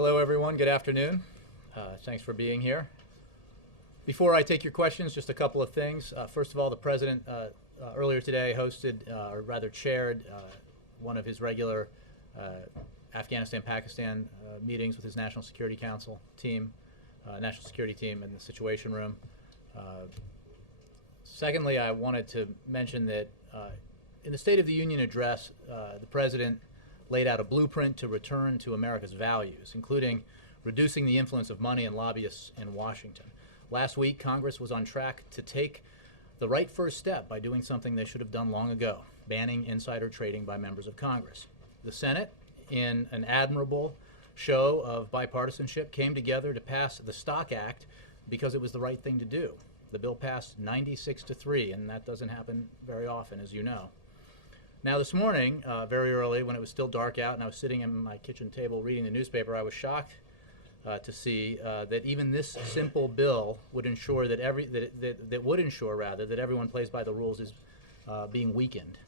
Hello, everyone. Good afternoon. Thanks for being here. Before I take your questions, just a couple of things. First of all, the President earlier today hosted, or rather chaired, one of his regular Afghanistan-Pakistan meetings with his National Security Council team, National Security team in the Situation Room. Secondly, I wanted to mention that in the State of the Union address, the President laid out a blueprint to return to America's values, including reducing the influence of money and lobbyists in Washington. Last week, Congress was on track to take the right first step by doing something they should have done long ago, banning insider trading by members of Congress. The Senate, in an admirable show of bipartisanship, came together to pass the Stock Act because it was the right thing to do. The bill passed 96-3, and that doesn't happen very often, as you know. Now this morning, very early, when it was still dark out and I was sitting at my kitchen table reading the newspaper, I was shocked to see that even this simple bill would ensure that that everyone plays by the rules is being weakened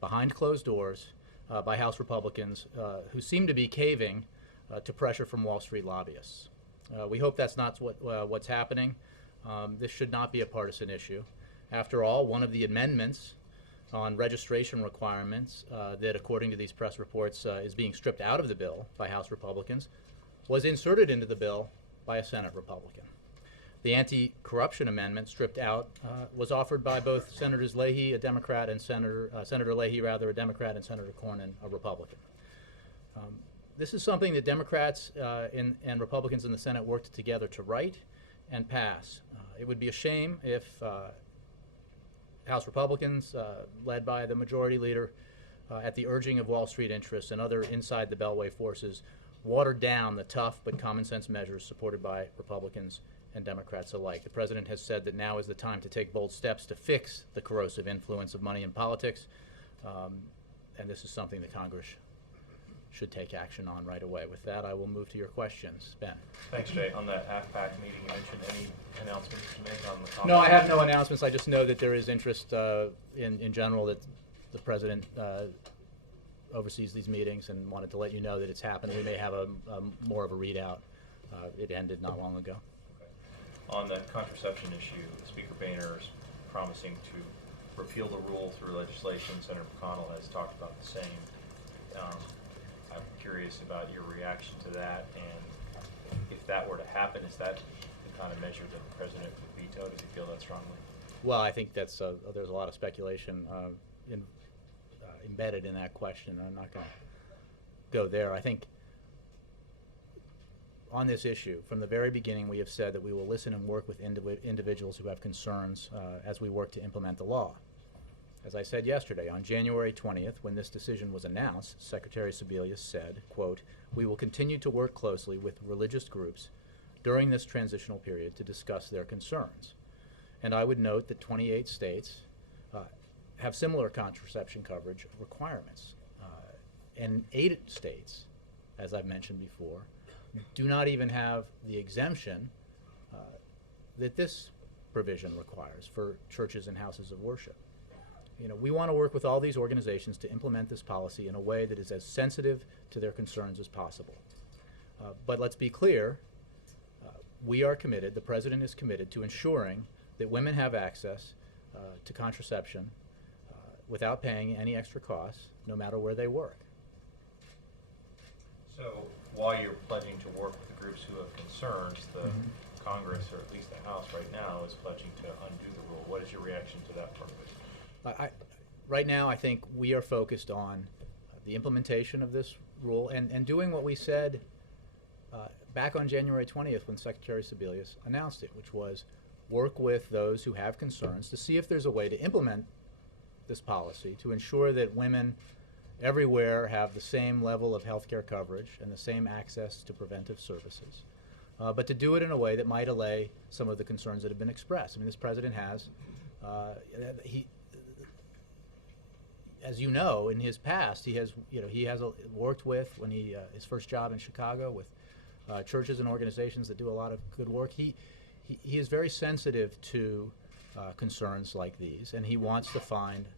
behind closed doors by House Republicans who seem to be caving to pressure from Wall Street lobbyists. We hope that's not what's happening. This should not be a partisan issue. After all, one of the amendments on registration requirements that, according to these press reports, is being stripped out of the bill by House Republicans, was inserted into the bill by a Senate Republican. The anti-corruption amendment stripped out was offered by both Senators Leahy, a Democrat, and Senator Leahy, rather, a Democrat, and Senator Cornyn, a Republican. This is something that Democrats and Republicans in the Senate worked together to write and pass. It would be a shame if House Republicans, led by the majority leader, at the urging of Wall Street interests and other inside the Beltway forces, watered down the tough but common sense measures supported by Republicans and Democrats alike. The President has said that now is the time to take bold steps to fix the corrosive influence of money in politics, and this is something that Congress should take action on right away. With that, I will move to your questions. Ben. Thanks, Jay. On the AFPAC meeting, you mentioned any announcements to make on the topic? No, I have no announcements. I just know that there is interest in general, that the President oversees these meetings, and wanted to let you know that it's happened. We may have more of a readout. It ended not long ago. Okay. On the contraception issue, Speaker Boehner is promising to repeal the rule through legislation. Senator McConnell has talked about the same. I'm curious about your reaction to that, and if that were to happen, is that the kind of measure that the President would veto? Does he feel that strongly? Well, I think that's there's a lot of speculation embedded in that question. I'm not going to go there. I think on this issue, from the very beginning, we have said that we will listen and work with individuals who have concerns as we work to implement the law. As I said yesterday, on January 20th, when this decision was announced, Secretary Sebelius said, quote, "We will continue to work closely with religious groups during this transitional period to discuss their concerns." And I would note that 28 states have similar contraception coverage requirements. And 8 states, as I've mentioned before, do not even have the exemption that this provision requires for churches and houses of worship. You know, we want to work with all these organizations to implement this policy in a way that is as sensitive to their concerns as possible. But let's be clear, we are committed, the President is committed to ensuring that women have access to contraception without paying any extra costs, no matter where they work. So while you're pledging to work with the groups who have concerns, the Congress, or at least the House right now, is pledging to undo the rule. What is your reaction to that part of it? Right now, I think we are focused on the implementation of this rule and doing what we said back on January 20th when Secretary Sebelius announced it, which was work with those who have concerns to see if there's a way to implement this policy to ensure that women everywhere have the same level of health care coverage and the same access to preventive services, but to do it in a way that might allay some of the concerns that have been expressed. I mean, this President has, as you know, in his past, he has worked with, when his first job in Chicago, with churches and organizations that do a lot of good work. He is very sensitive to concerns like these, and he wants to find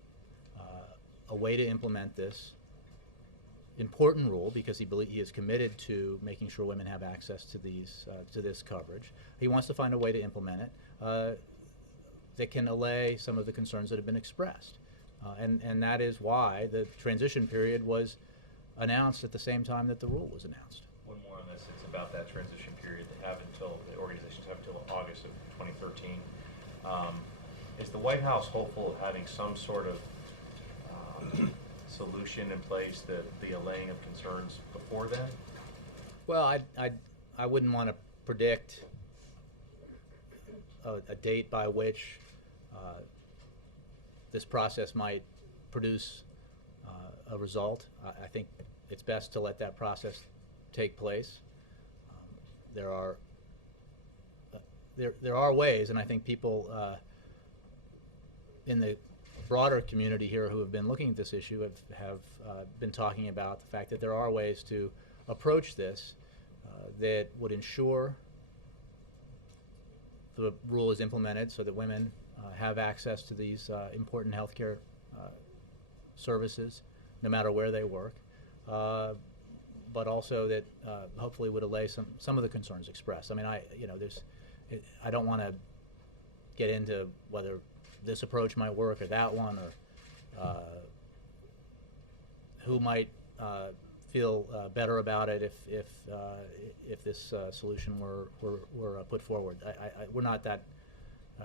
a way to implement this important rule because he is committed to making sure women have access to this coverage. He wants to find a way to implement it that can allay some of the concerns that have been expressed. And that is why the transition period was announced at the same time that the rule was announced. One more on this. It's about that transition period. They have until, the organizations have until August of 2013. Is the White House hopeful of having some sort of solution in place, the allaying of concerns before then? Well, I wouldn't want to predict a date by which this process might produce a result. I think it's best to let that process take place. There are ways, and I think people in the broader community here who have been looking at this issue have been talking about the fact that there are ways to approach this that would ensure the rule is implemented so that women have access to these important healthcare services no matter where they work, but also that hopefully would allay some of the concerns expressed. I mean, I don't want to get into whether this approach might work or that one, or who might feel better about it if this solution were put forward. We're not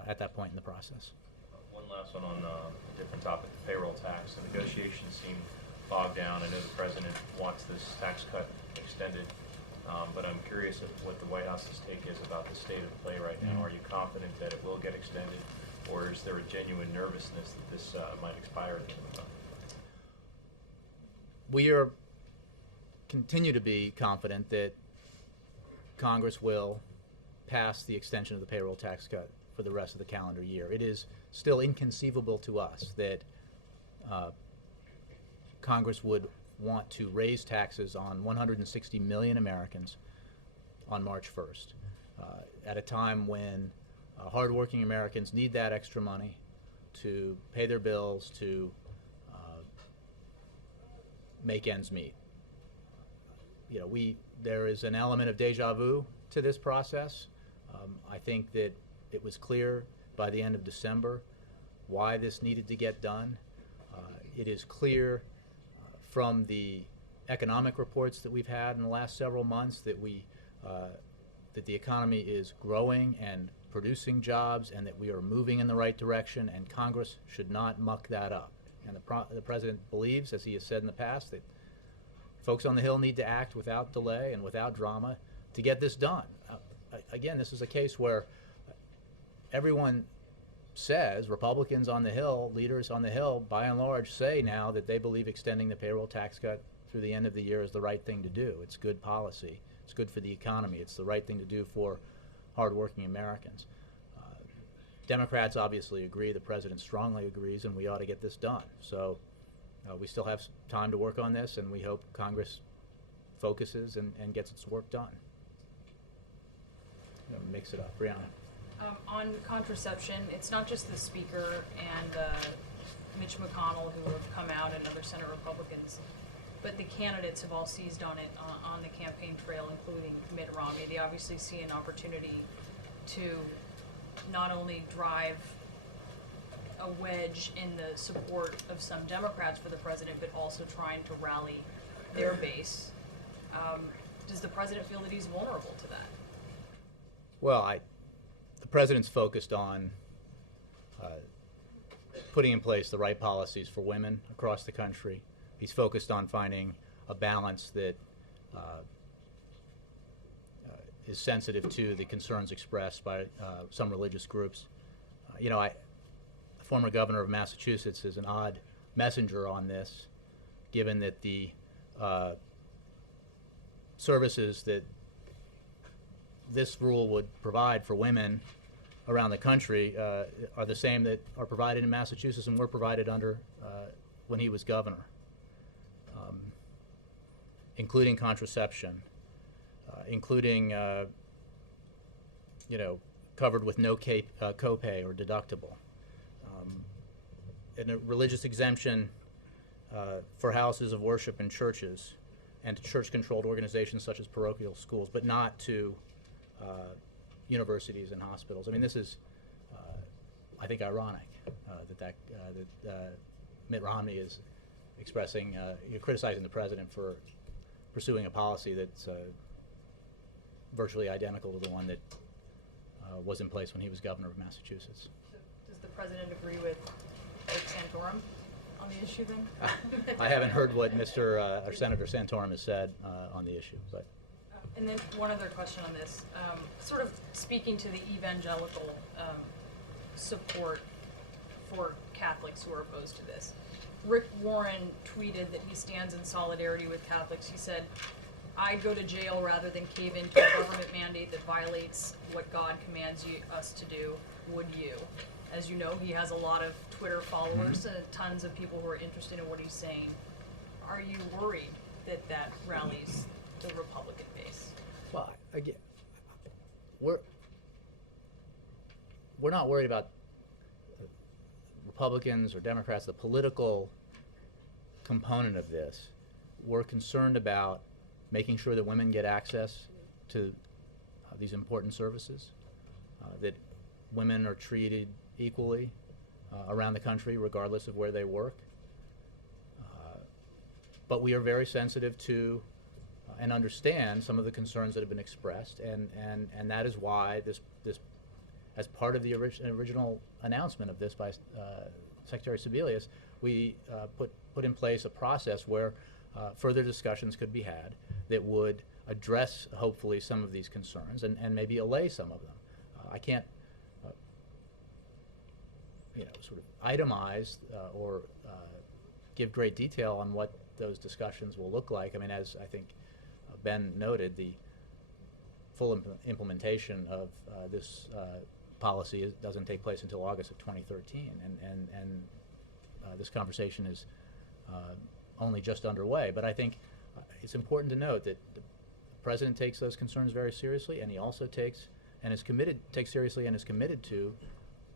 at that point in the process. One last one on a different topic, the payroll tax. The negotiations seem bogged down. I know the president wants this tax cut extended, but I'm curious what the White House's take is about the state of play right now. Are you confident that it will get extended, or is there a genuine nervousness that this might expire at the end of the month? We continue to be confident that Congress will pass the extension of the payroll tax cut for the rest of the calendar year. It is still inconceivable to us that Congress would want to raise taxes on 160 million Americans on March 1st, at a time when hardworking Americans need that extra money to pay their bills, to make ends meet. There is an element of deja vu to this process. I think that it was clear by the end of December why this needed to get done. It is clear from the economic reports that we've had in the last several months that that the economy is growing and producing jobs, and that we are moving in the right direction, and Congress should not muck that up. And the President believes, as he has said in the past, that folks on the Hill need to act without delay and without drama to get this done. Again, this is a case where everyone says, Republicans on the Hill, leaders on the Hill, by and large, say now that they believe extending the payroll tax cut through the end of the year is the right thing to do. It's good policy. It's good for the economy. It's the right thing to do for hardworking Americans. Democrats obviously agree. The President strongly agrees, and we ought to get this done. So we still have time to work on this, and we hope Congress focuses and gets its work done. Mix it up. Brianna. On contraception, it's not just the Speaker and Mitch McConnell who have come out, and other Senate Republicans, but the candidates have all seized on it on the campaign trail, including Mitt Romney. They obviously see an opportunity to not only drive a wedge in the support of some Democrats for the president, but also trying to rally their base. Does the president feel that he's vulnerable to that? Well, the president's focused on putting in place the right policies for women across the country. He's focused on finding a balance that is sensitive to the concerns expressed by some religious groups. The former governor of Massachusetts is an odd messenger on this, given that the services that this rule would provide for women around the country are the same that are provided in Massachusetts and were provided under when he was governor, including contraception, including covered with no copay or deductible, and a religious exemption for houses of worship and churches and to church-controlled organizations such as parochial schools, but not to universities and hospitals. I mean, this is, I think, ironic that Mitt Romney is expressing, criticizing the president for pursuing a policy that's virtually identical to the one that was in place when he was governor of Massachusetts. So does the president agree with Rick Santorum on the issue then? I haven't heard what or Senator Santorum has said on the issue, but. And then one other question on this, sort of speaking to the evangelical support for Catholics who are opposed to this. Rick Warren tweeted that he stands in solidarity with Catholics. He said, "I'd go to jail rather than cave into a government mandate that violates what God commands us to do. Would you?" As you know, he has a lot of Twitter followers and tons of people who are interested in what he's saying. Are you worried that that rallies the Republican base? Well, again, we're not worried about Republicans or Democrats, the political component of this. We're concerned about making sure that women get access to these important services, that women are treated equally around the country regardless of where they work. But we are very sensitive to and understand some of the concerns that have been expressed, and that is why this as part of the original announcement of this by Secretary Sebelius, we put in place a process where further discussions could be had that would address, hopefully, some of these concerns and maybe allay some of them. I can't, sort of itemize or give great detail on what those discussions will look like. I mean, as I think Ben noted, the full implementation of this policy doesn't take place until August of 2013, and this conversation is only just underway. But I think it's important to note that the president takes those concerns very seriously, and he also takes seriously and is committed to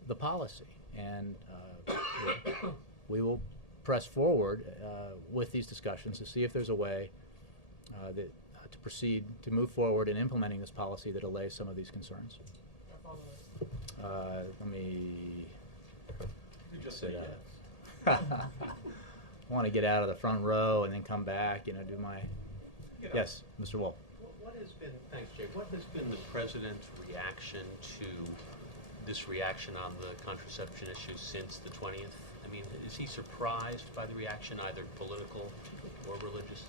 the policy. And we will press forward with these discussions to see if there's a way to proceed to move forward in implementing this policy that allays some of these concerns. Let me just sit say I want to get out of the front row and then come back, do my. Yes, Mr. Wolf. What has been, thanks, Jake, what has been the president's reaction to this reaction on the contraception issue since the 20th? I mean, is he surprised by the reaction, either political or religious?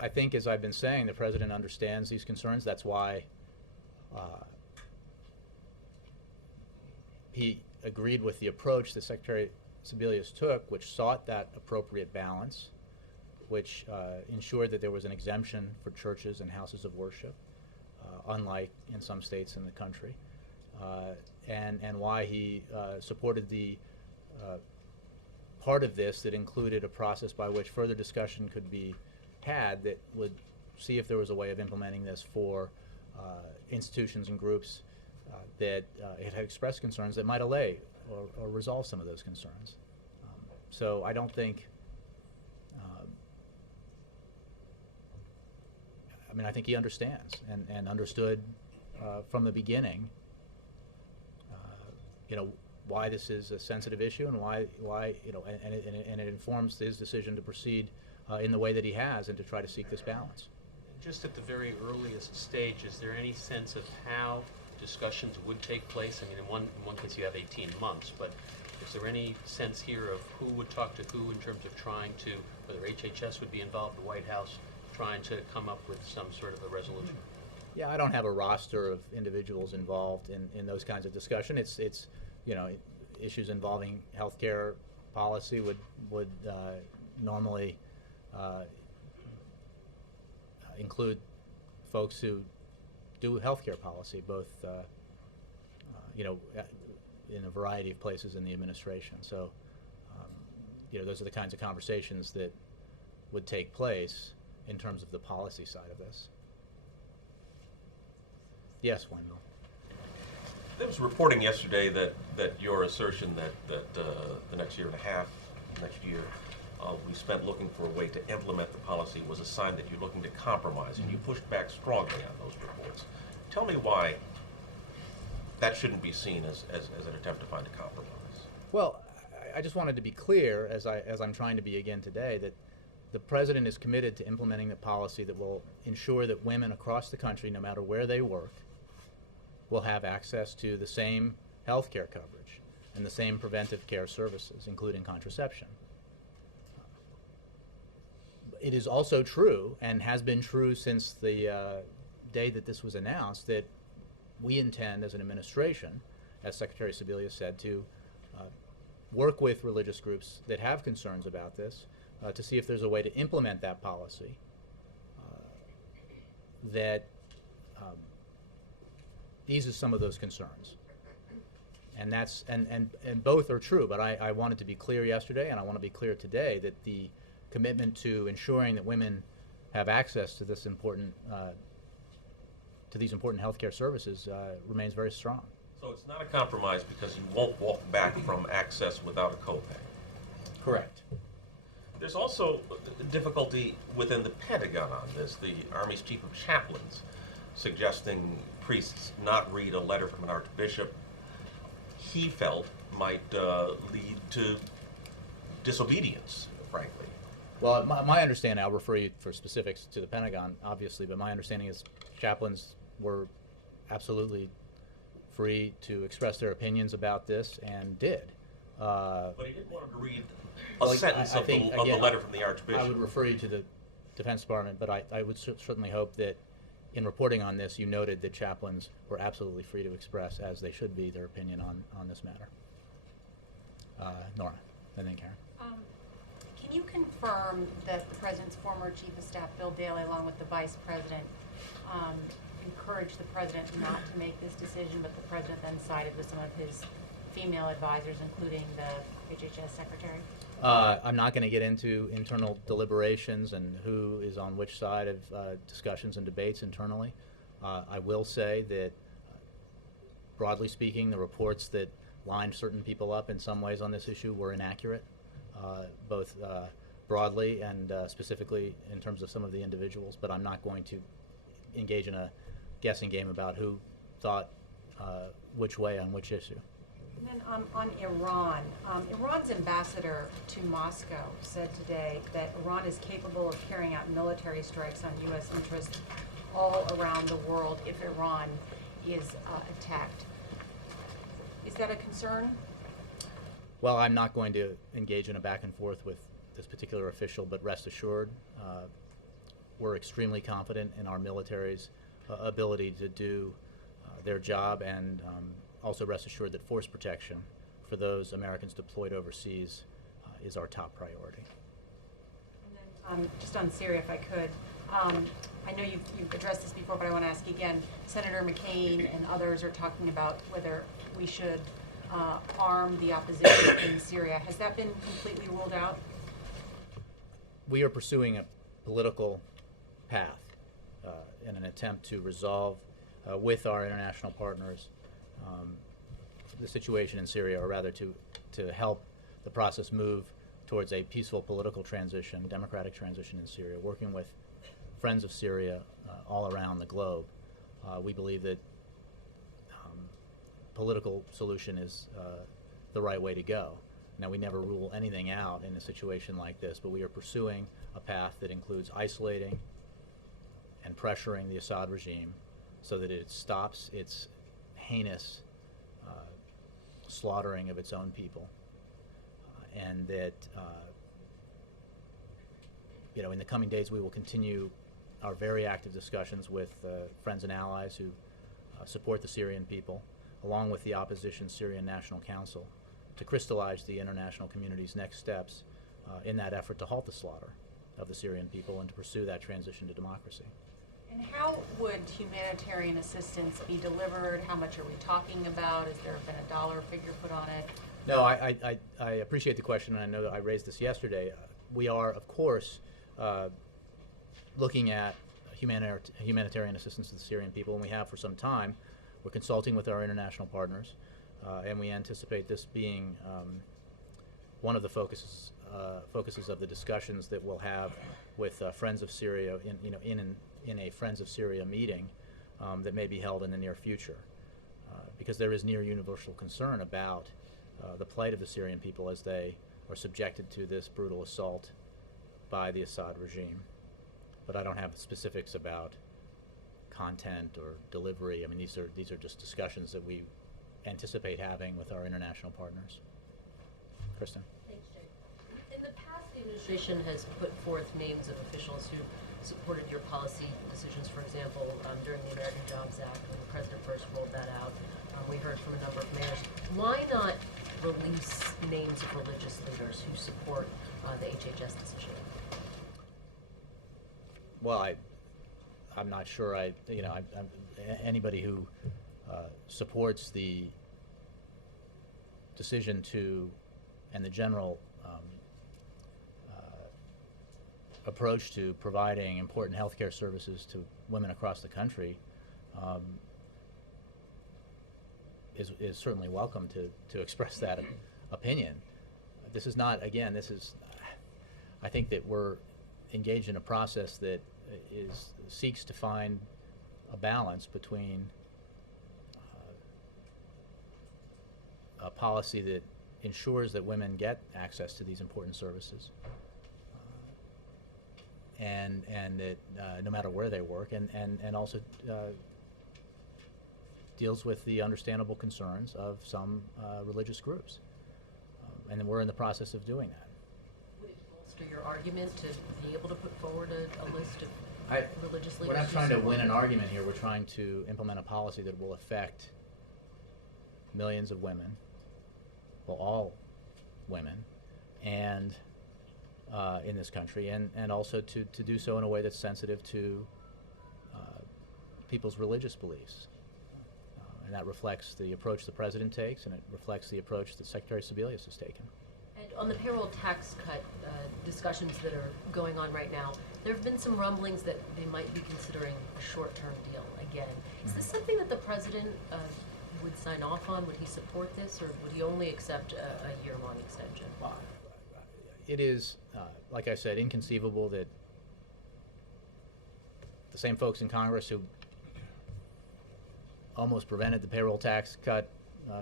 I think, as I've been saying, the president understands these concerns. That's why he agreed with the approach that Secretary Sebelius took, which sought that appropriate balance, which ensured that there was an exemption for churches and houses of worship, unlike in some states in the country, and why he supported the part of this that included a process by which further discussion could be had that would see if there was a way of implementing this for institutions and groups that it had expressed concerns that might allay or resolve some of those concerns. So I don't think, I think he understands and understood from the beginning, why this is a sensitive issue and why and it informs his decision to proceed in the way that he has and to try to seek this balance. Just at the very earliest stage, is there any sense of how discussions would take place? I mean, in one case you have 18 months, but is there any sense here of who would talk to who in terms of trying to, whether HHS would be involved, the White House, trying to come up with some sort of a resolution? Yeah, I don't have a roster of individuals involved in those kinds of discussion. It's issues involving healthcare policy would normally include folks who do healthcare policy, both in a variety of places in the administration. So those are the kinds of conversations that would take place in terms of the policy side of this. Yes, Wendell. There was reporting yesterday that your assertion that the next year and a half, next year, we spent looking for a way to implement the policy was a sign that you're looking to compromise, and you pushed back strongly on those reports. Tell me why that shouldn't be seen as an attempt to find a compromise. Well, I just wanted to be clear, as I'm trying to be again today, that the President is committed to implementing the policy that will ensure that women across the country, no matter where they work, will have access to the same health care coverage and the same preventive care services, including contraception. It is also true, and has been true since the day that this was announced, that we intend as an administration, as Secretary Sebelius said, to work with religious groups that have concerns about this to see if there's a way to implement that policy that eases some of those concerns. And that's and both are true, but I wanted to be clear yesterday, and I want to be clear today, that the commitment to ensuring that women have access to this important to these important healthcare services remains very strong. So it's not a compromise because you won't walk back from access without a copay. Correct. There's also difficulty within the Pentagon on this. The Army's Chief of Chaplains suggesting priests not read a letter from an archbishop he felt might lead to disobedience, frankly. Well, my understanding, I'll refer you for specifics to the Pentagon, obviously, but my understanding is chaplains were absolutely free to express their opinions about this, and did. But he didn't want him to read a sentence of the letter from the Archbishop. I would refer you to the Defense Department, but I would certainly hope that in reporting on this, you noted that chaplains were absolutely free to express, as they should be, their opinion on this matter. Nora, and then Karen. Can you confirm that the President's former Chief of Staff, Bill Daley, along with the Vice President, encouraged the President not to make this decision, but the President then sided with some of his female advisors, including the HHS Secretary? I'm not going to get into internal deliberations and who is on which side of discussions and debates internally. I will say that, broadly speaking, the reports that lined certain people up in some ways on this issue were inaccurate, both broadly and specifically in terms of some of the individuals, but I'm not going to engage in a guessing game about who thought which way on which issue. And then on Iran, Iran's ambassador to Moscow said today that Iran is capable of carrying out military strikes on U.S. interests all around the world if Iran is attacked. Is that a concern? Well, I'm not going to engage in a back and forth with this particular official, but rest assured, we're extremely confident in our military's ability to do their job, and also rest assured that force protection for those Americans deployed overseas is our top priority. And then just on Syria, if I could, I know you've addressed this before, but I want to ask again. Senator McCain and others are talking about whether we should arm the opposition in Syria. Has that been completely ruled out? We are pursuing a political path in an attempt to resolve with our international partners the situation in Syria, or rather to help the process move towards a peaceful political transition, democratic transition in Syria, working with friends of Syria all around the globe. We believe that political solution is the right way to go. Now, we never rule anything out in a situation like this, but we are pursuing a path that includes isolating and pressuring the Assad regime so that it stops its heinous slaughtering of its own people, and that in the coming days we will continue our very active discussions with friends and allies who support the Syrian people, along with the opposition Syrian National Council, to crystallize the international community's next steps in that effort to halt the slaughter of the Syrian people and to pursue that transition to democracy. And how would humanitarian assistance be delivered? How much are we talking about? Has there been a dollar figure put on it? No, I appreciate the question, and I know that I raised this yesterday. We are, of course, looking at humanitarian assistance to the Syrian people, and we have for some time. We're consulting with our international partners, and we anticipate this being one of the focuses focuses of the discussions that we'll have with Friends of Syria in a Friends of Syria meeting that may be held in the near future, because there is near universal concern about the plight of the Syrian people as they are subjected to this brutal assault by the Assad regime. But I don't have specifics about content or delivery. I mean, these are just discussions that we anticipate having with our international partners. Kristen? Thanks, Jay. In the past, the administration has put forth names of officials who supported your policy decisions. For example, during the American Jobs Act, when the president first rolled that out, we heard from a number of mayors. Why not release names of religious leaders who support the HHS decision? Well, I'm not sure. Anybody who supports the decision to and the general approach to providing important healthcare services to women across the country is certainly welcome to express that opinion. This is not, again, I think that we're engaged in a process that seeks to find a balance between a policy that ensures that women get access to these important services and that no matter where they work, and also deals with the understandable concerns of some religious groups. And we're in the process of doing that. Would it bolster your argument to be able to put forward a list of religious leaders? We're not who trying to support win an it? argument here. We're trying to implement a policy that will affect millions of women, well, all women, and in this country, and also to do so in a way that's sensitive to people's religious beliefs. And that reflects the approach the president takes, and it reflects the approach that Secretary Sebelius has taken. And on the payroll tax cut discussions that are going on right now, there have been some rumblings that they might be considering a short-term deal again. Is this something that the president would sign off on? Would he support this, or would he only accept a year-long extension? Well, it is, like I said, inconceivable that the same folks in Congress who almost prevented the payroll tax cut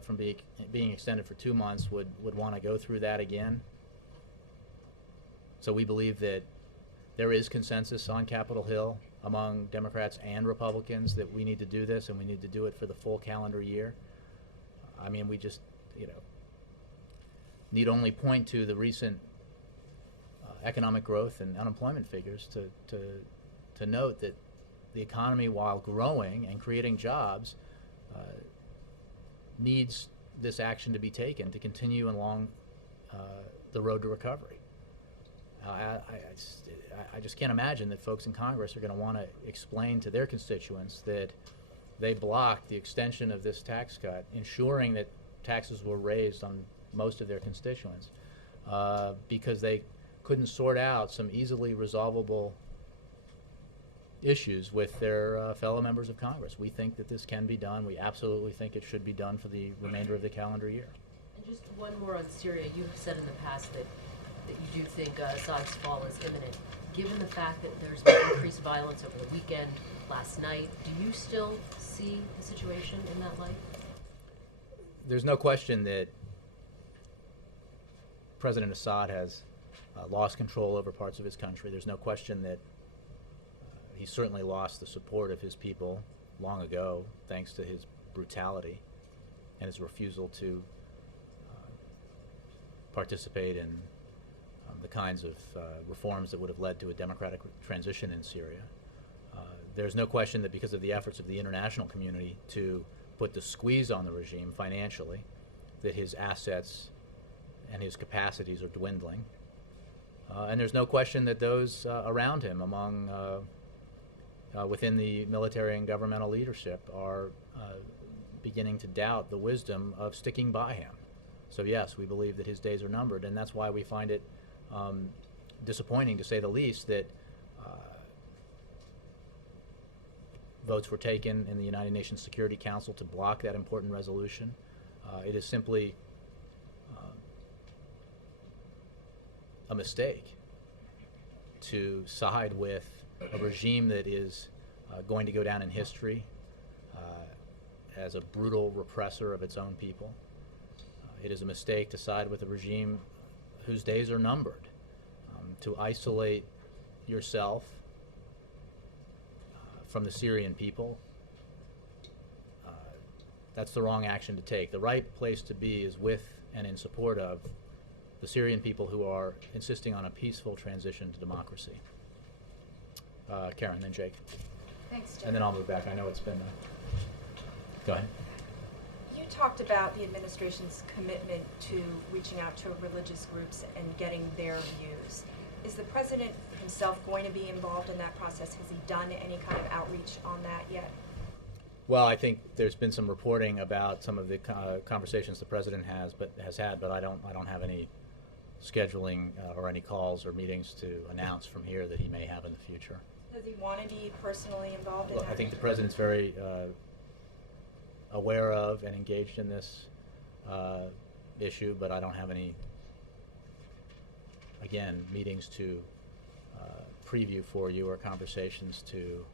from being extended for 2 months would want to go through that again. So we believe that there is consensus on Capitol Hill among Democrats and Republicans that we need to do this, and we need to do it for the full calendar year. I mean, we just, need only point to the recent economic growth and unemployment figures to note that the economy, while growing and creating jobs, needs this action to be taken to continue along the road to recovery. I just can't imagine that folks in Congress are going to want to explain to their constituents that they blocked the extension of this tax cut, ensuring that taxes were raised on most of their constituents, because they couldn't sort out some easily resolvable issues with their fellow members of Congress. We think that this can be done. We absolutely think it should be done for the remainder of the calendar year. And just one more on Syria. You have said in the past that you do think Assad's fall is imminent. Given the fact that there's been increased violence over the weekend, last night, do you still see the situation in that light? There's no question that President Assad has lost control over parts of his country. There's no question that he certainly lost the support of his people long ago, thanks to his brutality and his refusal to participate in the kinds of reforms that would have led to a democratic transition in Syria. There's no question that because of the efforts of the international community to put the squeeze on the regime financially, that his assets and his capacities are dwindling. And there's no question that those around him, among within the military and governmental leadership, are beginning to doubt the wisdom of sticking by him. So yes, we believe that his days are numbered, and that's why we find it disappointing, to say the least, that votes were taken in the United Nations Security Council to block that important resolution. It is simply a mistake to side with a regime that is going to go down in history as a brutal repressor of its own people. It is a mistake to side with a regime whose days are numbered, to isolate yourself from the Syrian people. That's the wrong action to take. The right place to be is with and in support of the Syrian people who are insisting on a peaceful transition to democracy. Karen, then Jake. Thanks, Jim. And then I'll move back. I know it's been... Go ahead. You talked about the administration's commitment to reaching out to religious groups and getting their views. Is the president himself going to be involved in that process? Has he done any kind of outreach on that yet? Well, I think there's been some reporting about some of the conversations the president has had, but I don't have any scheduling or any calls or meetings to announce from here that he may have in the future. Does he want to be personally involved in Look, that? I think the president's very aware of and engaged in this issue, but I don't have any, again, meetings to preview for you or conversations to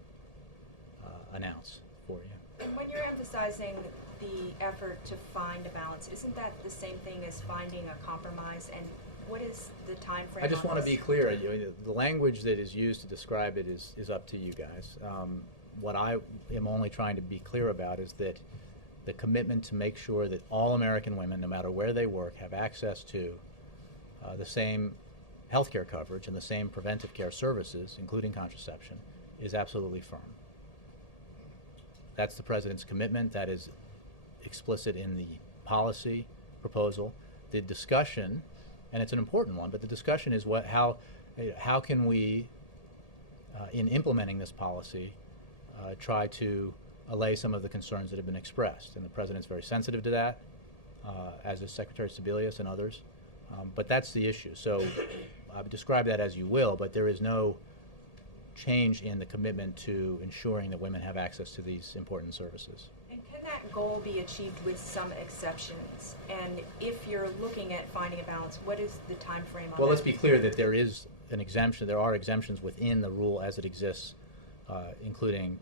announce for you. And when you're emphasizing the effort to find a balance, isn't that the same thing as finding a compromise? And what is the time frame? I just want to be clear. The language that is used to describe it is up to you guys. What I am only trying to be clear about is that the commitment to make sure that all American women, no matter where they work, have access to the same health care coverage and the same preventive care services, including contraception, is absolutely firm. That's the president's commitment. That is explicit in the policy proposal. The discussion, and it's an important one, but the discussion is how can we, in implementing this policy, try to allay some of the concerns that have been expressed. And the president's very sensitive to that, as is Secretary Sebelius and others. But that's the issue. So I would describe that as you will, but there is no change in the commitment to ensuring that women have access to these important services. And can that goal be achieved with some exceptions? And if you're looking at finding a balance, what is the time frame on that? Well, let's be clear that there is an exemption. There are exemptions within the rule as it exists, including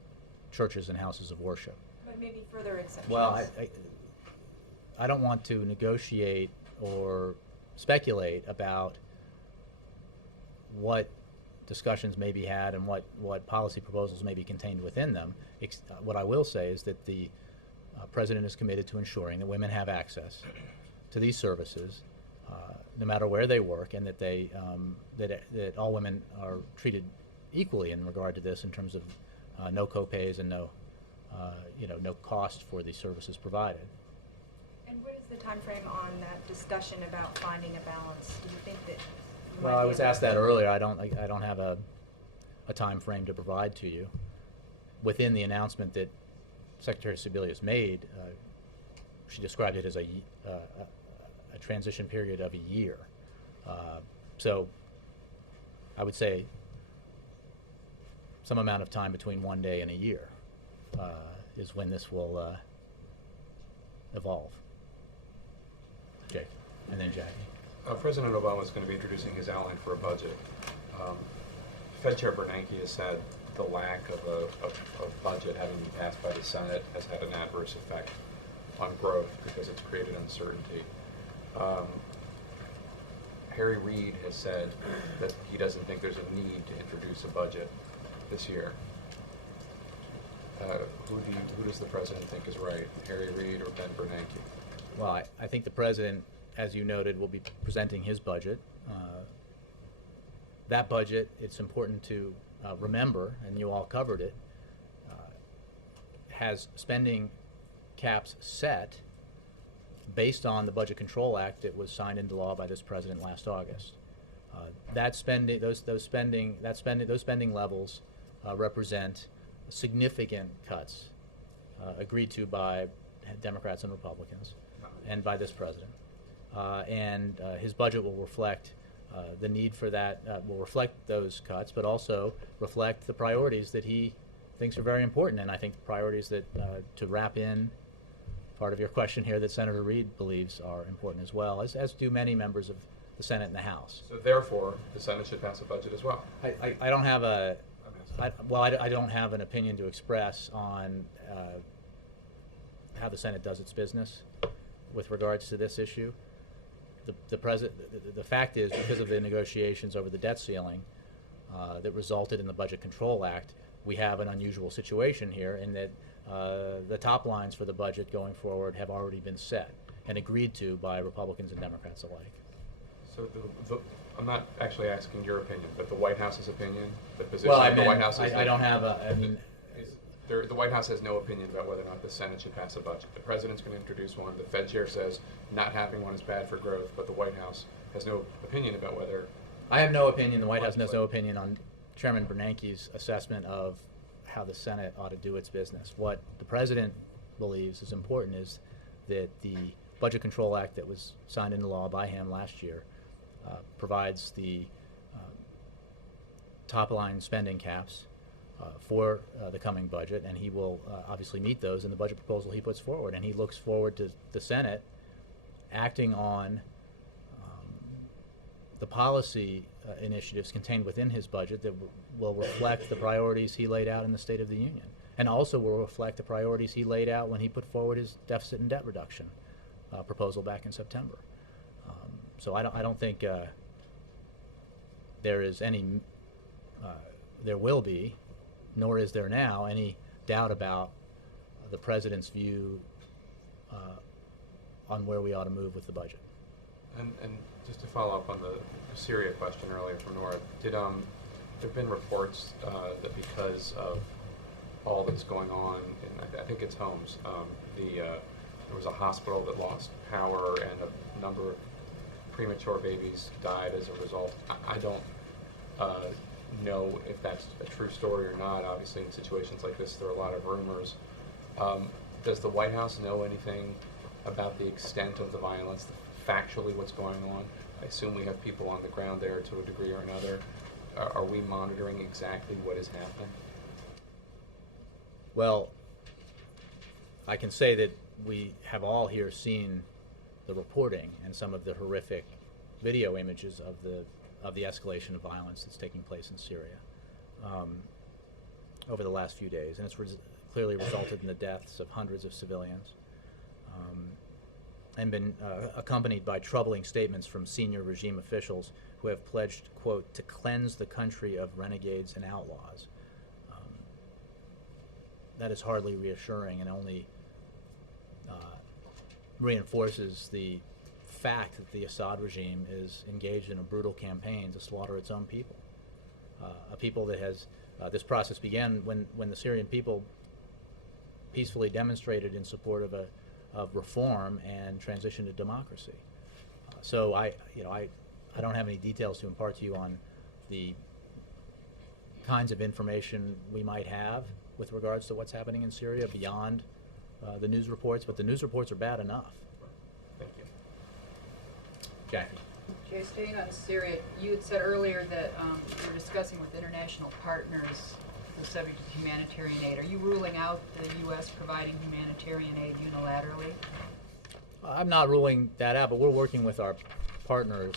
churches and houses of worship. But maybe further exceptions. Well, I don't want to negotiate or speculate about what discussions may be had and what policy proposals may be contained within them. What I will say is that the president is committed to ensuring that women have access to these services, no matter where they work, and that they that all women are treated equally in regard to this in terms of no co-pays and no cost for the services provided. And what is the time frame on that discussion about finding a balance? Do you think that you Well, might I be was able asked to- that earlier. I don't have a time frame to provide to you. Within the announcement that Secretary Sebelius made, she described it as a transition period of a year. So I would say some amount of time between 1 day and a year is when this will evolve. Jake, and then Jackie. President Obama is going to be introducing his outline for a budget. Fed Chair Bernanke has said the lack of a budget having been passed by the Senate has had an adverse effect on growth because it's created uncertainty. Harry Reid has said that he doesn't think there's a need to introduce a budget this year. Who does the president think is right, Harry Reid or Ben Bernanke? Well, I think the president, as you noted, will be presenting his budget. That budget, it's important to remember, and you all covered it, has spending caps set based on the Budget Control Act that was signed into law by this president last August. Those spending levels represent significant cuts agreed to by Democrats and Republicans and by this president. And his budget will reflect the need for that, will reflect those cuts, but also reflect the priorities that he thinks are very important. And I think the priorities that, to wrap in part of your question here, that Senator Reid believes are important as well, as do many members of the Senate and the House. So therefore, the Senate should pass a budget as well. I don't have a, I'm asking. I don't have an opinion to express on how the Senate does its business with regards to this issue. The fact is, because of the negotiations over the debt ceiling that resulted in the Budget Control Act, we have an unusual situation here in that the top lines for the budget going forward have already been set and agreed to by Republicans and Democrats alike. So I'm not actually asking your opinion, but the White House's opinion, the position Well, of the White House is I don't have a, I mean, the White House has no opinion about whether or not the Senate should pass a budget. The President's going to introduce one. The Fed chair says not having one is bad for growth, but the White House has no opinion about whether. I have no opinion. The White House has no opinion on Chairman Bernanke's assessment of how the Senate ought to do its business. What the President believes is important is that the Budget Control Act that was signed into law by him last year provides the top-line spending caps for the coming budget, and he will obviously meet those in the budget proposal he puts forward. And he looks forward to the Senate acting on the policy initiatives contained within his budget that will reflect the priorities he laid out in the State of the Union, and also will reflect the priorities he laid out when he put forward his deficit and debt reduction proposal back in September. So I don't think there is any, there will be, nor is there now, any doubt about the President's view on where we ought to move with the budget. And just to follow up on the Syria question earlier from Nora, there have been reports that because of all that's going on in, I think it's Homs, there was a hospital that lost power and a number of premature babies died as a result. I don't know if that's a true story or not. Obviously, in situations like this, there are a lot of rumors. Does the White House know anything about the extent of the violence, factually what's going on? I assume we have people on the ground there to a degree or another. Are we monitoring exactly what is happening? Well, I can say that we have all here seen the reporting and some of the horrific video images of the escalation of violence that's taking place in Syria over the last few days, and it's clearly resulted in the deaths of hundreds of civilians, and been accompanied by troubling statements from senior regime officials who have pledged, quote, to cleanse the country of renegades and outlaws. That is hardly reassuring and only reinforces the fact that the Assad regime is engaged in a brutal campaign to slaughter its own people. A people that has, this process began when the Syrian people peacefully demonstrated in support of reform and transition to democracy. So I don't have any details to impart to you on the kinds of information we might have with regards to what's happening in Syria beyond the news reports, but the news reports are bad enough. Thank you. Jackie. Jay, staying on Syria, you had said earlier that you were discussing with international partners the subject of humanitarian aid. Are you ruling out the U.S. providing humanitarian aid unilaterally? I'm not ruling that out, but we're working with our partners.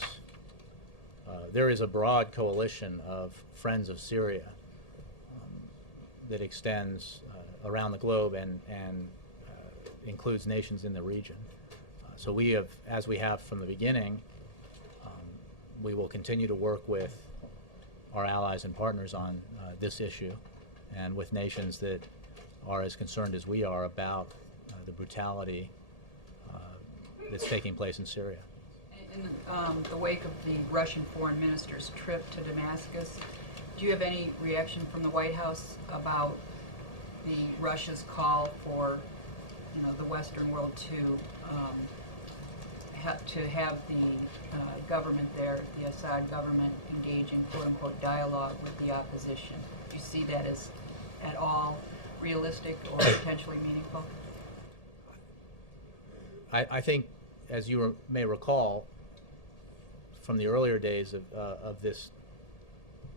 There is a broad coalition of friends of Syria that extends around the globe and includes nations in the region. So we have, as we have from the beginning, we will continue to work with our allies and partners on this issue, and with nations that are as concerned as we are about the brutality that's taking place in Syria. In the wake of the Russian foreign minister's trip to Damascus, do you have any reaction from the White House about Russia's call for, the Western world to have the government there, the Assad government, engage in quote-unquote dialogue with the opposition? Do you see that as at all realistic or potentially meaningful? I think, as you may recall, from the earlier days of this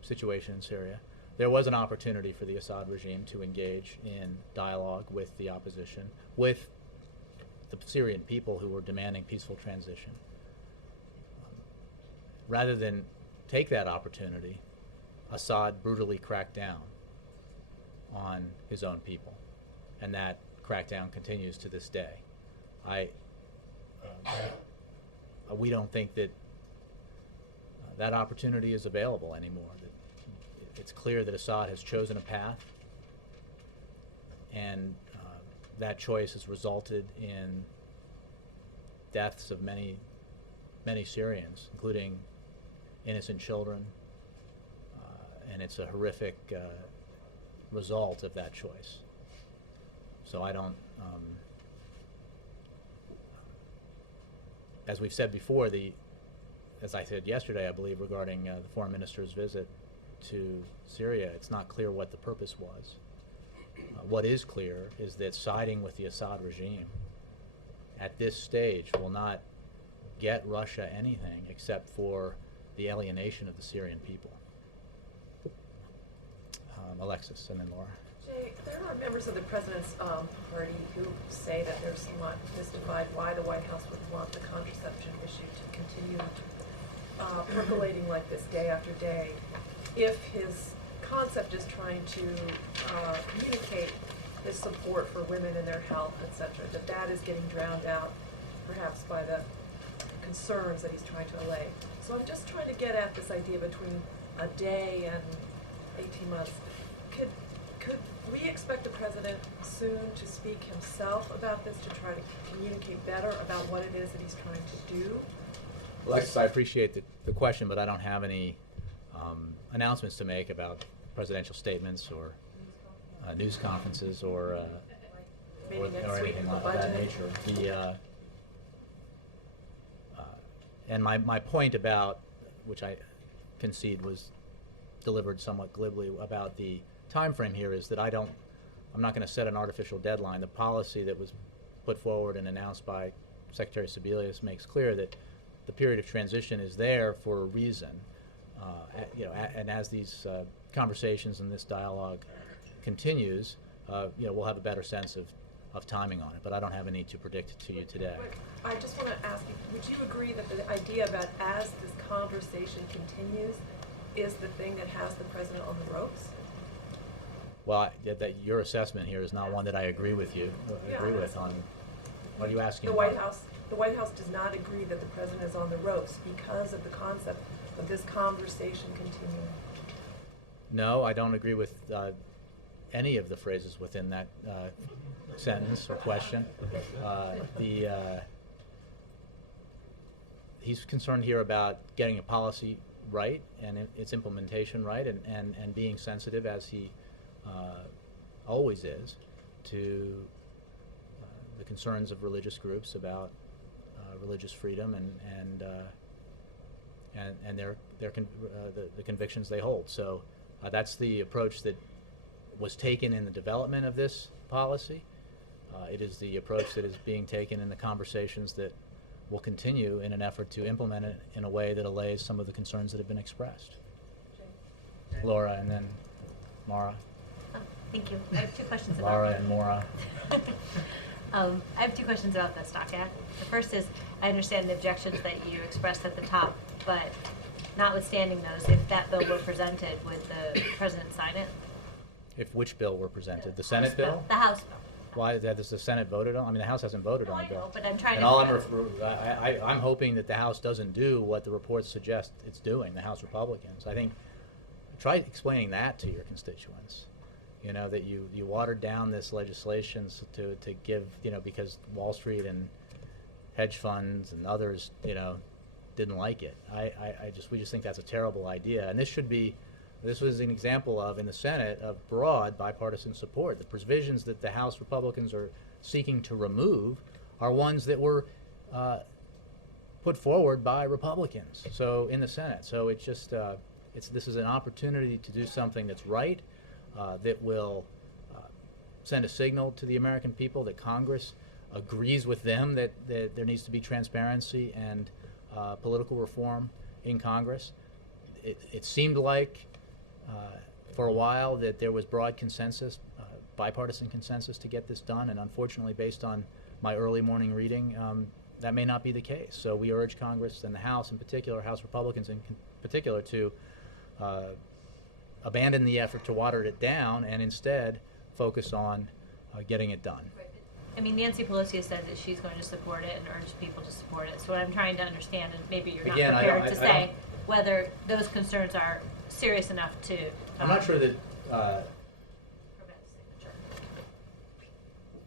situation in Syria, there was an opportunity for the Assad regime to engage in dialogue with the opposition, with the Syrian people who were demanding peaceful transition. rather than take that opportunity, Assad brutally cracked down on his own people, and that crackdown continues to this day. We don't think that that opportunity is available anymore. It's clear that Assad has chosen a path, and that choice has resulted in deaths of many Syrians, including innocent children, and it's a horrific result of that choice. So I don't, as we've said before, as I said yesterday, I believe, regarding the foreign minister's visit to Syria, it's not clear what the purpose was. What is clear is that siding with the Assad regime at this stage will not get Russia anything except for the alienation of the Syrian people. Alexis, and then Laura. Jay, there are members of the president's party who say that they're somewhat mystified why the White House would want the contraception issue to continue percolating like this day after day, if his concept is trying to communicate his support for women and their health, etc., that is getting drowned out perhaps by the concerns that he's trying to allay. So I'm just trying to get at this idea between a day and 18 months. Could we expect the president soon to speak himself about this, to try to communicate better about what it is that he's trying to do? Alexis, I appreciate the question, but I don't have any announcements to make about presidential statements or news conferences or anything of that nature. And my point about, which I concede was delivered somewhat glibly, about the time frame here is that I'm not going to set an artificial deadline. The policy that was put forward and announced by Secretary Sebelius makes clear that the period of transition is there for a reason. And as these conversations and this dialogue continues, we'll have a better sense of timing on it. But I don't have any to predict it to you today. I just want to ask you, would you agree that the idea about as this conversation continues is the thing that has the president on the ropes? Well, that your assessment here is not one that I agree with you. On. What are you asking? The White House does not agree that the president is on the ropes because of the concept of this conversation continuing. No, I don't agree with any of the phrases within that sentence or question. He's concerned here about getting a policy right and its implementation right, and being sensitive, as he always is, to the concerns of religious groups about religious freedom and the convictions they hold. So that's the approach that was taken in the development of this policy. It is the approach that is being taken in the conversations that will continue in an effort to implement it in a way that allays some of the concerns that have been expressed. Laura, and then Mara. Thank you. I have two questions about Laura and Maura. I have two questions about the Stock Act. The first is, I understand the objections that you expressed at the top, but notwithstanding those, if that bill were presented, would the president sign it? If which bill were presented? The Senate bill? The House bill. Why is that? Is the Senate voted on? I mean, the House hasn't voted on I the bill. know, but I'm trying And to all I'm hoping that the House doesn't do what the reports suggest it's doing, the House Republicans. I think, try explaining that to your constituents. That you watered down this legislation to give, because Wall Street and hedge funds and others, didn't like it. We just think that's a terrible idea. And this was an example of, in the Senate, of broad bipartisan support. The provisions that the House Republicans are seeking to remove are ones that were put forward by Republicans. So in the Senate. So it's just this is an opportunity to do something that's right, that will send a signal to the American people that Congress agrees with them that there needs to be transparency and political reform in Congress. It seemed like for a while that there was broad consensus, bipartisan consensus, to get this done, and unfortunately, based on my early morning reading, that may not be the case. So we urge Congress and the House in particular, House Republicans in particular, to abandon the effort to water it down and instead focus on getting it done. Right. I mean, Nancy Pelosi has said that she's going to support it and urge people to support it. So what I'm trying to understand, and maybe you're Again, not I don't- prepared to I say, don't- whether those concerns are serious enough to I'm not sure that prevent signature.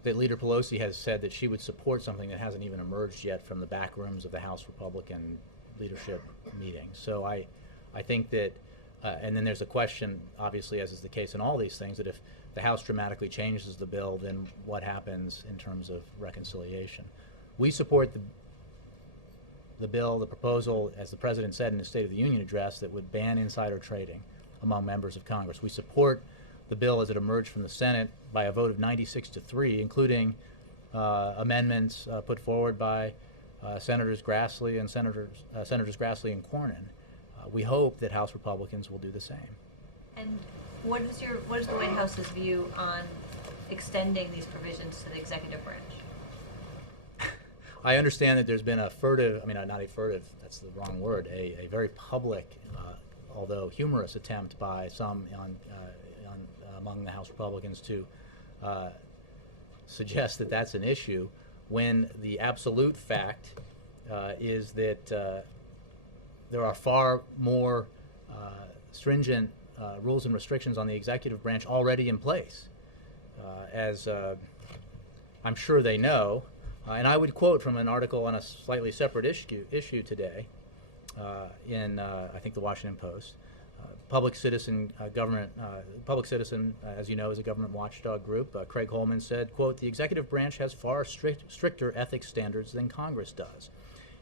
that Leader Pelosi has said that she would support something that hasn't even emerged yet from the back rooms of the House Republican leadership meeting. So I think that, and then there's a question, obviously, as is the case in all these things, that if the House dramatically changes the bill, then what happens in terms of reconciliation? We support the bill, the proposal, as the President said in his State of the Union address, that would ban insider trading among members of Congress. We support the bill as it emerged from the Senate by a vote of 96-3, including amendments put forward by Senators Grassley and Senators Grassley and Cornyn. We hope that House Republicans will do the same. And what is the White House's view on extending these provisions to the executive branch? I understand that there's been a furtive, I mean, not a furtive, that's the wrong word, a very public, although humorous attempt by some among the House Republicans to suggest that that's an issue, when the absolute fact is that there are far more stringent rules and restrictions on the executive branch already in place. As I'm sure they know, and I would quote from an article on a slightly separate issue today in, I think, the Washington Post. Public Citizen, as you know, is a government watchdog group. Craig Holman said, quote, "The executive branch has far stricter ethics standards than Congress does,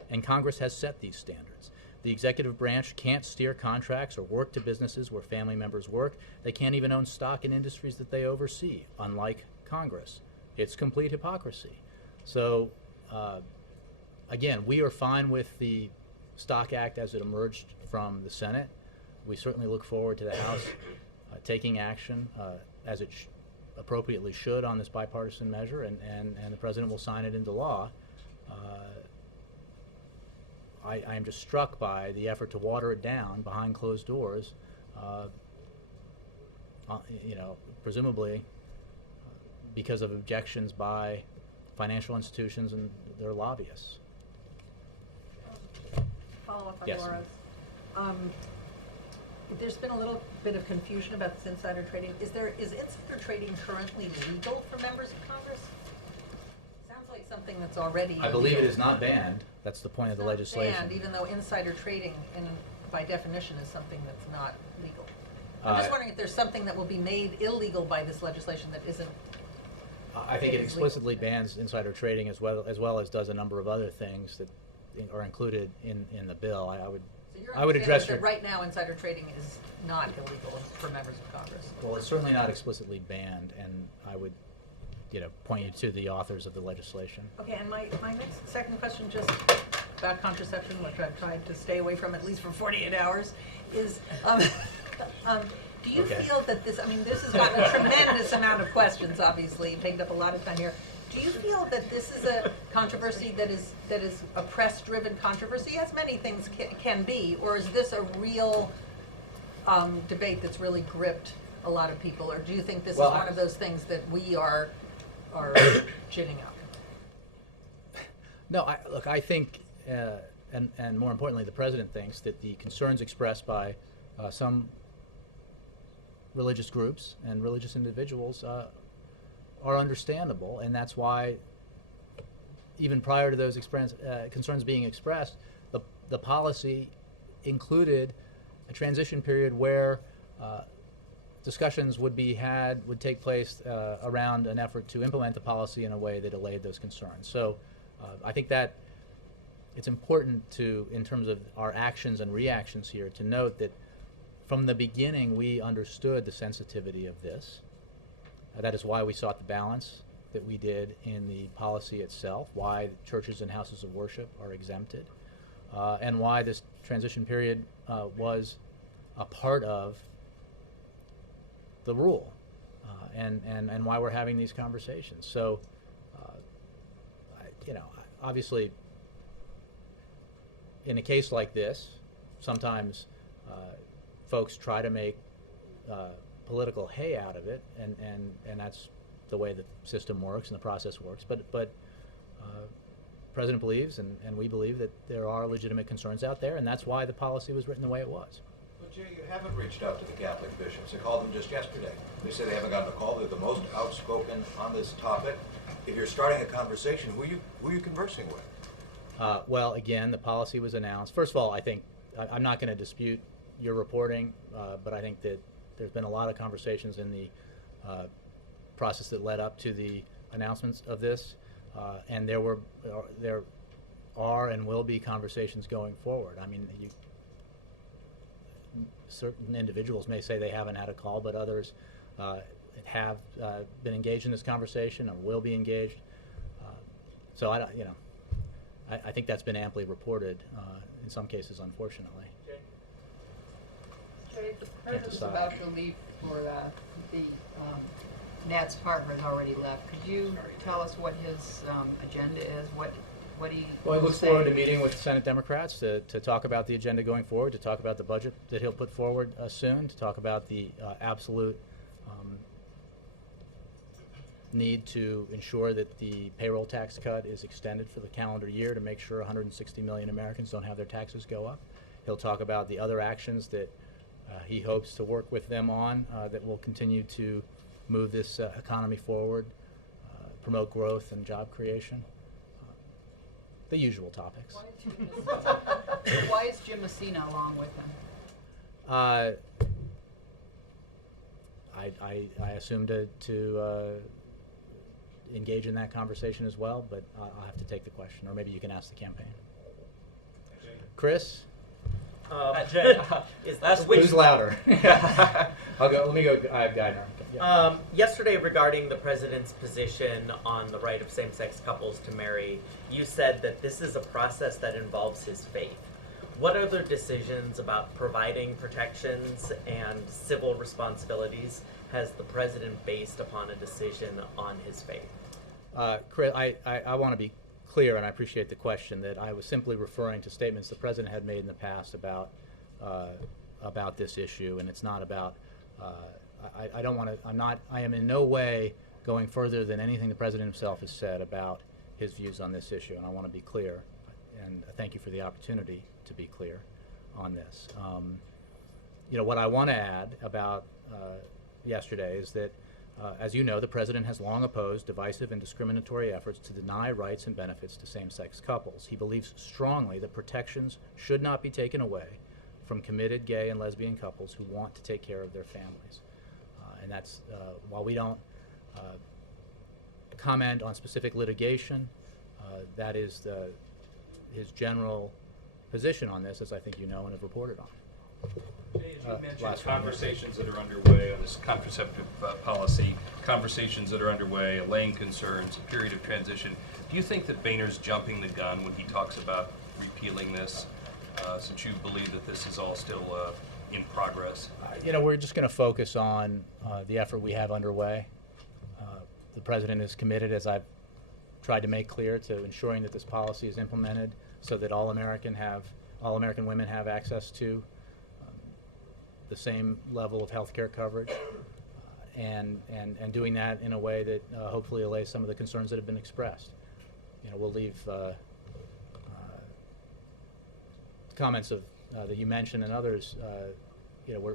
and Congress has set these standards. The executive branch can't steer contracts or work to businesses where family members work. They can't even own stock in industries that they oversee, unlike Congress. It's complete hypocrisy." So, again, we are fine with the Stock Act as it emerged from the Senate. We certainly look forward to the House taking action as it appropriately should on this bipartisan measure, and the President will sign it into law. I am just struck by the effort to water it down behind closed doors, presumably because of objections by financial institutions and their lobbyists. Follow up on Yes. Laura's. There's been a little bit of confusion about this insider trading. Is insider trading currently legal for members of Congress? Sounds like something that's already I believe it illegal. is not banned. That's the point of the It's not legislation. banned, even though insider trading, by definition, is something that's not legal. I'm just wondering if there's something that will be made illegal by this legislation that isn't. I think it explicitly bans insider trading as well as does a number of other things that are included in the bill. I would address that your. right now insider trading is not illegal for members of Congress. Well, it's certainly not explicitly banned, and I would, point you to the authors of the legislation. Okay, and my second question, just about contraception, which I've tried to stay away from at least for 48 hours, is, do you Okay. feel that this has gotten a tremendous amount of questions, obviously, taken up a lot of time here. Do you feel that this is a controversy that is a press-driven controversy, as many things can be, or is this a real debate that's really gripped a lot of people, or do you think this is one of those things that we are ginning up? No, I think, and more importantly, the President thinks that the concerns expressed by some religious groups and religious individuals are understandable, and that's why, even prior to those concerns being expressed, the policy included a transition period where discussions would take place around an effort to implement the policy in a way that allayed those concerns. So I think that it's important to, in terms of our actions and reactions here, to note that from the beginning we understood the sensitivity of this. That is why we sought the balance that we did in the policy itself, why churches and houses of worship are exempted, and why this transition period was a part of the rule, and why we're having these conversations. So, obviously, in a case like this, sometimes folks try to make political hay out of it, and that's the way the system works and the process works. But President believes, and we believe, that there are legitimate concerns out there, and that's why the policy was written the way it was. But Jay, you haven't reached out to the Catholic bishops. I called them just yesterday. They say they haven't gotten a call. They're the most outspoken on this topic. If you're starting a conversation, who are you conversing with? Well, again, the policy was announced. First of all, I think I'm not going to dispute your reporting, but I think that there's been a lot of conversations in the process that led up to the announcements of this, and there are and will be conversations going forward. I mean, certain individuals may say they haven't had a call, but others have been engaged in this conversation or will be engaged. So I don't, I think that's been amply reported in some cases, unfortunately. Jay, the president's about to leave for the Nat's partner has already left. Could you tell us what his agenda is? What he Well, I will look say? forward to meeting with Senate Democrats to talk about the agenda going forward, to talk about the budget that he'll put forward soon, to talk about the absolute need to ensure that the payroll tax cut is extended for the calendar year to make sure 160 million Americans don't have their taxes go up. He'll talk about the other actions that he hopes to work with them on that will continue to move this economy forward, promote growth and job creation. The usual topics. Why is Jim Messina along with him? I assume to engage in that conversation as well, but I'll have to take the question, or maybe you can ask the campaign. Chris? Jay, Who's louder? I'll go. Let me go. I have Geithner. Yeah. Yesterday, regarding the president's position on the right of same-sex couples to marry, you said that this is a process that involves his faith. What other decisions about providing protections and civil responsibilities has the president based upon a decision on his faith? Chris, I want to be clear, and I appreciate the question, that I was simply referring to statements the president had made in the past about this issue, and it's not about. I don't want to. I am in no way going further than anything the president himself has said about his views on this issue, and I want to be clear. And thank you for the opportunity to be clear on this. What I want to add about yesterday is that, as you know, the president has long opposed divisive and discriminatory efforts to deny rights and benefits to same-sex couples. He believes strongly that protections should not be taken away from committed gay and lesbian couples who want to take care of their families. And that's, while we don't comment on specific litigation, that is his general position on this, as I think you know and have reported on. Jay, as you mentioned, last one. conversations that are underway on this contraceptive policy, conversations that are underway, allaying concerns, a period of transition. Do you think that Boehner's jumping the gun when he talks about repealing this, since you believe that this is all still in progress? We're just going to focus on the effort we have underway. The president is committed, as I've tried to make clear, to ensuring that this policy is implemented so that all American women have access to the same level of health care coverage, and doing that in a way that hopefully allays some of the concerns that have been expressed. We'll leave comments that you mentioned and others.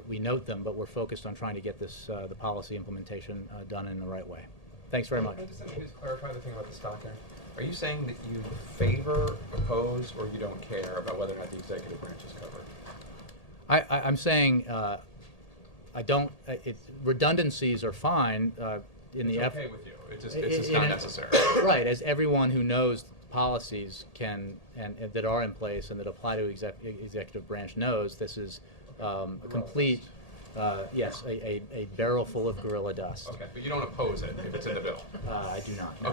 We note them, but we're focused on trying to get this the policy implementation done in the right way. Thanks very much. Can I just clarify the thing about the stock there? Are you saying that you favor, oppose, or you don't care about whether or not the executive branch is covered? I'm saying I don't. Redundancies are fine in the It's okay with you. It's just not necessary. Right, as everyone who knows policies can and that are in place and that apply to executive branch knows, this is a complete. Yes, a barrel full of gorilla dust. Okay, but you don't oppose it if it's in the bill? I do not. No.